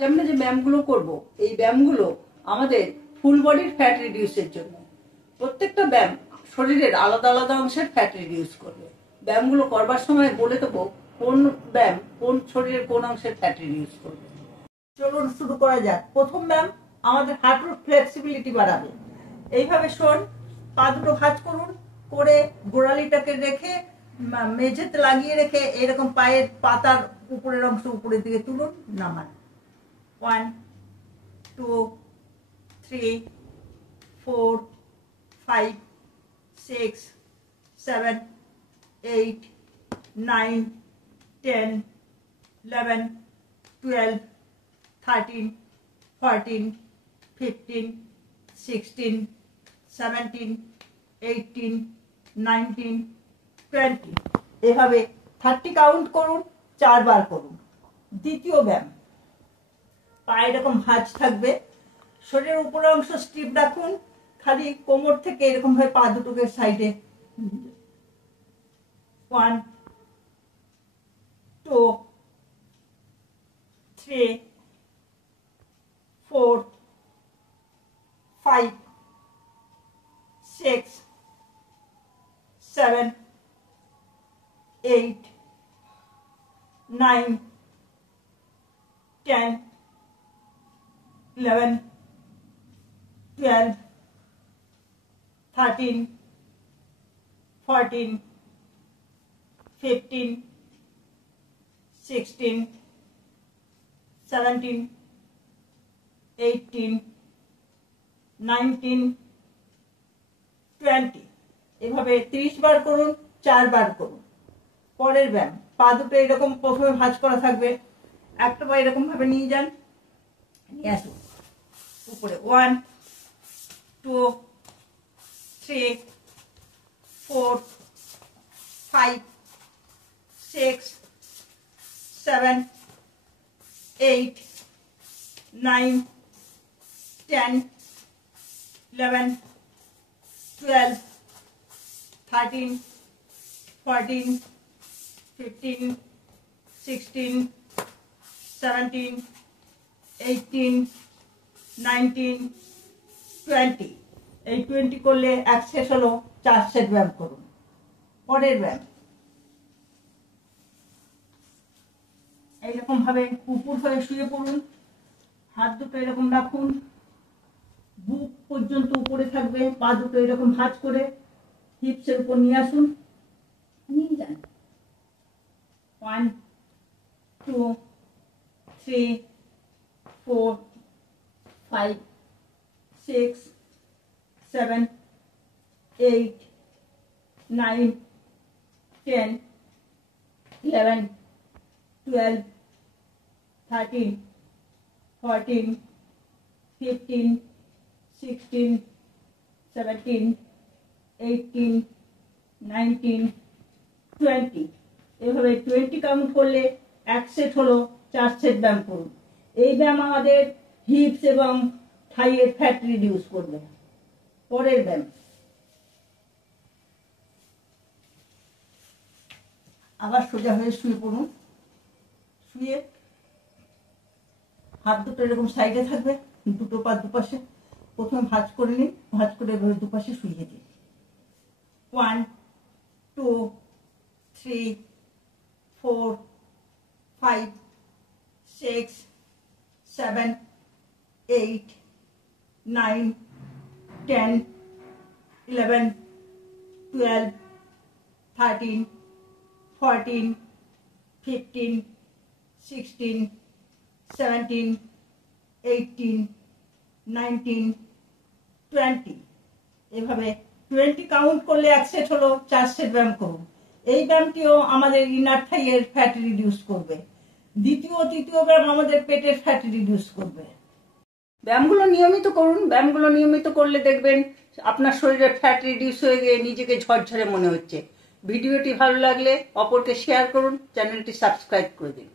আজ আমরা যে ব্যায়ামগুলো করব এই ব্যায়ামগুলো আমাদের ফুল বডির ফ্যাট রিডিউসের জন্য। প্রত্যেকটা ব্যায়াম শরীরের আলাদা আলাদা অংশের ফ্যাট রিডিউস করবে। ব্যায়ামগুলো করবার সময় বলে দেবো কোন ব্যায়াম কোন শরীরের কোন অংশের ফ্যাট রিডিউস করবে। চলুন শুরু করা যাক। প্রথম ব্যায়াম আমাদের হাঁটুর ফ্লেক্সিবিলিটি বাড়াবে। এইভাবে শোন, পা দুটো ভাঁজ করুন, করে গোড়ালিটাকে রেখে মেঝেতে লাগিয়ে রেখে এরকম পায়ের পাতার উপরের অংশ উপরের দিকে তুলুন, নামান। 1 2 3 4 5 6 7 8 9 10 11 12 13 14 15 16 17 18 19 20 এভাবে 30 কাউন্ট করুন, 4 বার করুন। দ্বিতীয় ব্যায়াম, পা এরকম ভাঁজ থাকবে, শরীরের উপরের অংশ স্টিপ রাখুন, খালি কোমর থেকে এরকম ভাবে পা দুটোকে সাইডে। 1 2 3 4 5 6 7 8 9 10 11 12 13 14 15 16 17 18 19 20 এভাবে 30 বার করুন, 4 বার করুন। পরের ব্যায়াম, পা দুটো এরকম প্রথমে ভাঁজ করা থাকবে, একটা পা এরকম ভাবে নিয়ে যান, নিয়ে আসুন উপরে। 1 2 3 4 5 6 7 8 9 10 11 12 13 14 15 16 17 18 19 20 এই 20 করলে এক সেট হলো, 4 সেট ব্যায়াম করুন। পরের ব্যায়াম, এইরকম ভাবে উপর হয়ে শুয়ে পড়ুন, হাত দুটো এরকম রাখুন, বুক পর্যন্ত উপরে থাকবে, পা দুটো এরকম ভাঁজ করে হিপসের উপর নিয়ে আসুন, নিয়ে যান। 1 2 3 4 5 6 7 8 9 10 11 12 13 14 15 16 17 18 19 20 এভাবে 20 কাউন্ট করলে এক সেট হলো, 4 সেট ব্যায়াম করুন। এই ব্যায়াম আমাদের হিপস এবং থাইয়ের ফ্যাট রিডিউস করবে। পরের ব্যায়াম, আবার সোজা হয়ে শুয়ে পড়ুন, শুয়ে হাত দুটো এরকম সাইডে থাকবে, দুটো পা দুপাশে প্রথমে ভাঁজ করে নিন, ভাঁজ করে এভাবে দুপাশে শুয়ে দিন। 1 2 3 4 5 6 7 8 9 10 11 12 13 14 15 16 17 18 19 20 এভাবে 20 কাউন্ট করলে এক সেট হলো, 4 সেট ব্যায়াম করুন। এই ব্যায়ামটিও আমাদের ইনার থাইয়ের ফ্যাট রিডিউস করবে। দ্বিতীয় তৃতীয় ব্যায়াম আমাদের পেটের ফ্যাট রিডিউস করবে। ব্যায়ামগুলো নিয়মিত করুন। ব্যায়ামগুলো নিয়মিত করলে দেখবেন আপনার শরীরের ফ্যাট রিডিউস হয়ে গিয়ে নিজেকে ঝরঝরে মনে হচ্ছে। ভিডিওটি ভালো লাগলে অপরকে শেয়ার করুন, চ্যানেলটি সাবস্ক্রাইব করে দিন।